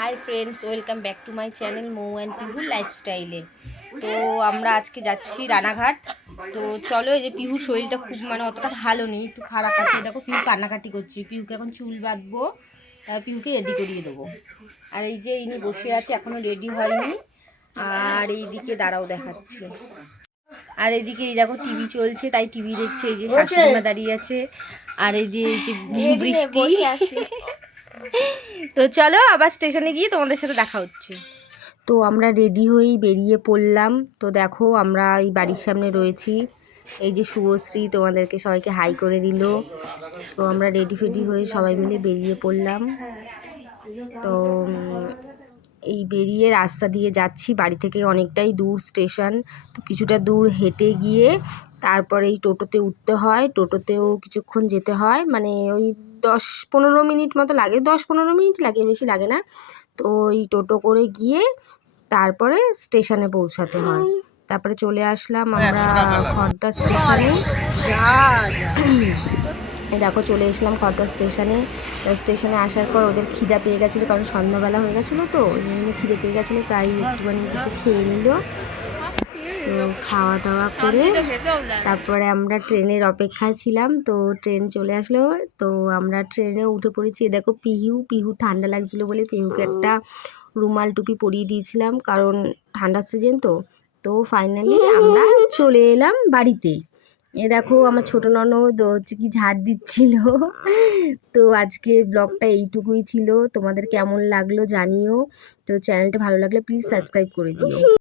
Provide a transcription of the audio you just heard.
High friends, welcome back to my channel Mou and পিহুর লাইফস্টাইলে। তো আমরা আজকে যাচ্ছি রানাঘাট। তো চলো, এই যে পিহুর শরীরটা খুব অতটা ভালো নেই, একটু খারাপ আছে। দেখো পিহু কান্নাকাটি করছি। পিহুকে এখন চুল বাঁধবো, পিহুকে রেডি করিয়ে দেবো। আর এই যে ইনি বসে আছে, এখনো রেডি হয়নি। আর এইদিকে দাঁড়াও দেখাচ্ছি। আর এইদিকে এই দেখো টিভি চলছে, তাই টিভি দেখছে। এই যে শাশুড়িমা দাঁড়িয়ে আছে, আর এই যে বৃষ্টি। তো চলো, আবার স্টেশনে গিয়ে তোমাদের সাথে দেখা হচ্ছে। তো আমরা রেডি হয়েই বেরিয়ে পড়লাম। তো দেখো আমরা এই বাড়ির সামনে রয়েছি। এই যে শুভশ্রী তোমাদেরকে সবাইকে হাই করে দিল। তো আমরা রেডি ফেডি হয়ে সবাই মিলে বেরিয়ে পড়লাম। তো এই বেরিয়ে রাস্তা দিয়ে যাচ্ছি, বাড়ি থেকে অনেকটাই দূর স্টেশন। তো কিছুটা দূর হেঁটে গিয়ে তারপরে এই টোটোতে উঠতে হয়। টোটোতেও কিছুক্ষণ যেতে হয়, ওই 10-15 মিনিট মতো লাগে, 10-15 মিনিট লাগে, বেশি লাগে না। তো এই টোটো করে গিয়ে তারপরে স্টেশনে পৌঁছাতে হয়। তারপরে চলে আসলাম আমরা খড়দা স্টেশনে। দেখো চলে এসলাম খড়দা স্টেশনে। স্টেশনে আসার পর ওদের খিদা পেয়ে গেছিলো, কারণ সন্ধ্যাবেলা হয়ে গেছিলো, তো ওই জন্য খিদে পেয়ে গেছিলো, তাই একটুখানি কিছু খেয়ে নিল। তো খাওয়া দাওয়া করে তারপরে আমরা ট্রেনের অপেক্ষায় ছিলাম। তো ট্রেন চলে আসলো, তো আমরা ট্রেনে উঠে পড়েছি। দেখো পিহু ঠান্ডা লাগছিল বলে পিহুকে একটা রুমাল টুপি পরিয়ে দিয়েছিলাম, কারণ ঠান্ডার সিজন। তো ফাইনালি আমরা চলে এলাম বাড়িতে। এ দেখো আমার ছোটো ননদ হচ্ছে কি ঝাড় দিচ্ছিল। তো আজকে ব্লগটা এইটুকুই ছিল। তোমাদের কেমন লাগলো জানিও। তো চ্যানেলটা ভালো লাগলে প্লিজ সাবস্ক্রাইব করে দিও।